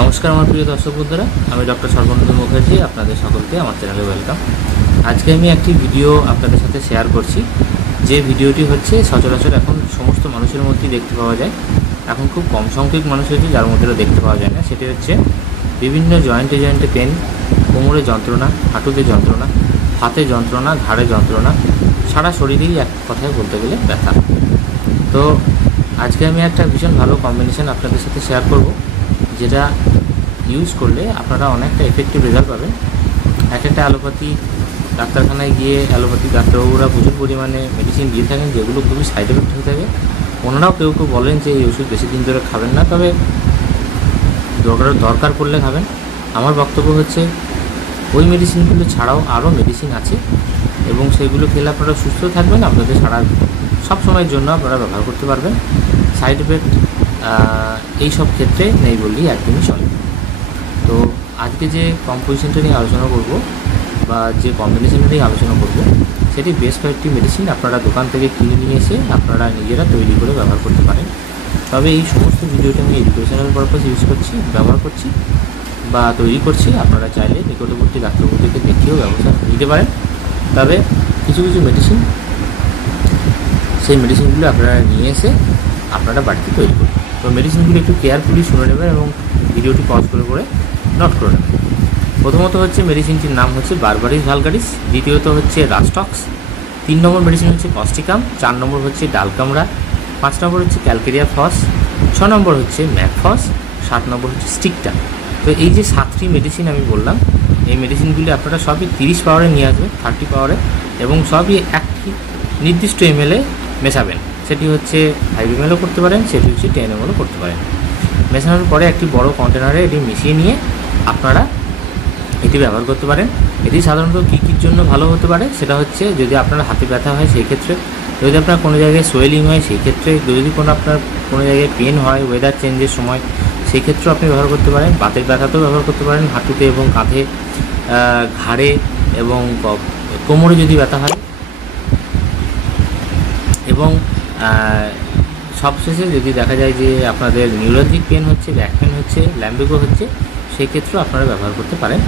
নমস্কার আমার প্রিয় দর্শক বন্ধুরা, আমি ডক্টর সর্বানন্দ মুখার্জি। আপনাদের সকলকে আমার চ্যানেলে ওয়েলকাম। আজকে আমি একটি ভিডিও আপনাদের সাথে শেয়ার করছি, যে ভিডিওটি হচ্ছে সচরাচর এখন সমস্ত মানুষের মধ্যেই দেখতে পাওয়া যায়। এখন খুব কম সংখ্যক মানুষ হচ্ছে যার মধ্যে দেখতে পাওয়া যায় না। সেটি হচ্ছে বিভিন্ন জয়েন্টে পেন, কোমরে যন্ত্রণা, হাঁটুতে যন্ত্রণা, হাতে যন্ত্রণা, ঘাড়ে যন্ত্রণা, সারা শরীরেই এক কথায় বলতে গেলে ব্যথা। তো আজকে আমি একটা ভীষণ ভালো কম্বিনেশন আপনাদের সাথে শেয়ার করব, যেটা ইউজ করলে আপনারা অনেকটা এফেক্টিভ রেজাল্ট পাবেন। একটা অ্যালোপ্যাথি ডাক্তারখানায় গিয়ে অ্যালোপ্যাথি ডাক্তারবাবুরা প্রচুর পরিমাণে মেডিসিন দিয়ে থাকেন, যেগুলো খুবই সাইড এফেক্ট হয়ে থাকে। ওনারাও কেউ বলেন যে এই ওষুধ বেশি দিন ধরে খাবেন না, তবে দরকার পড়লে খাবেন। আমার বক্তব্য হচ্ছে ওই মেডিসিনগুলো ছাড়াও আরও মেডিসিন আছে, এবং সেগুলো খেলে আপনারা সুস্থ থাকবেন। আপনাদের সারা সব সময়ের জন্য আপনারা ব্যবহার করতে পারবেন। সাইড এফেক্ট এই সব ক্ষেত্রে নেই বললেই একদমই চলে। তো আজকে যে কম্পোজিশনটা নিয়ে আলোচনা করব বা যে কম্বিনেশনটা নিয়ে আলোচনা করব, সেটি বেশ কয়েকটি মেডিসিন আপনারা দোকান থেকে কিনে নিয়ে এসে আপনারা নিজেরা তৈরি করে ব্যবহার করতে পারেন। তবে এই সমস্ত ভিডিওটা আমি এডুকেশনাল পারপাস ব্যবহার করছি বা তৈরি করছি। আপনারা চাইলে নিকটবর্তী ডাক্তারবাবুদেরকে দেখিয়েও ব্যবস্থা নিতে পারেন। তবে কিছু মেডিসিন, সেই মেডিসিনগুলো আপনারা নিয়ে এসে আপনারা বাড়িতে তৈরি করুন। তো মেডিসিনগুলো একটু কেয়ারফুলি শুনে নেবেন এবং ভিডিওটি পজ করে নোট করে নেবেন। প্রথমত হচ্ছে মেডিসিনটির নাম হচ্ছে বারবারিস ভালগারিস, দ্বিতীয়ত হচ্ছে রাস্টক্স, 3 নম্বর মেডিসিন হচ্ছে কস্টিকাম, 4 নম্বর হচ্ছে ডালকামরা, 5 নম্বর হচ্ছে ক্যালকেরিয়া ফস, 6 নম্বর হচ্ছে ম্যাকফস, 7 নম্বর হচ্ছে স্টিকটা। তো এই যে 7টি মেডিসিন আমি বললাম, এই মেডিসিনগুলি আপনারা সবই 30 পাওয়ারে নিয়ে আসবেন, 30 পাওয়ারে, এবং সবই একটি নির্দিষ্ট এমএলে মেশাবেন। সেটি হচ্ছে 5 ml করতে পারেন, সেটি হচ্ছে 10 ml করতে পারেন। মেশানোর পরে একটি বড় কন্টেনারে এটি মিশিয়ে নিয়ে আপনারা এটি ব্যবহার করতে পারেন। এটি সাধারণত কী জন্য ভালো হতে পারে, সেটা হচ্ছে যদি আপনার হাতে ব্যথা হয় সেই ক্ষেত্রে, যদি আপনার কোনো জায়গায় সোয়েলিং হয় সেই ক্ষেত্রে, যদি আপনার কোনো জায়গায় পেন হয় ওয়েদার চেঞ্জের সময়, সেই ক্ষেত্রেও আপনি ব্যবহার করতে পারেন। বাতের ব্যথাতেও ব্যবহার করতে পারেন, হাঁটুতে এবং কাঁধে, ঘাড়ে এবং কোমরে যদি ব্যথা হয়, এবং সবশেষে যদি দেখা যায় যে আপনাদের নিউরোলজিক পেন হচ্ছে, ব্যাক পেন হচ্ছে, ল্যাম্বিগো হচ্ছে, সেই ক্ষেত্রেও আপনারা ব্যবহার করতে পারেন।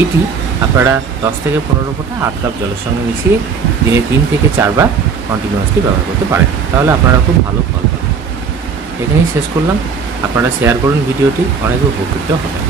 এইটি আপনারা 10 থেকে 15 ফোঁটা 8 কাপ জলের সঙ্গে মিশিয়ে দিনে 3 থেকে 4 বার কন্টিনিউয়াসলি ব্যবহার করতে পারেন। তাহলে আপনারা খুব ভালো ফল পাবেন। এখানেই শেষ করলাম। আপনারা শেয়ার করুন ভিডিওটি, অনেক উপকৃত হবেন।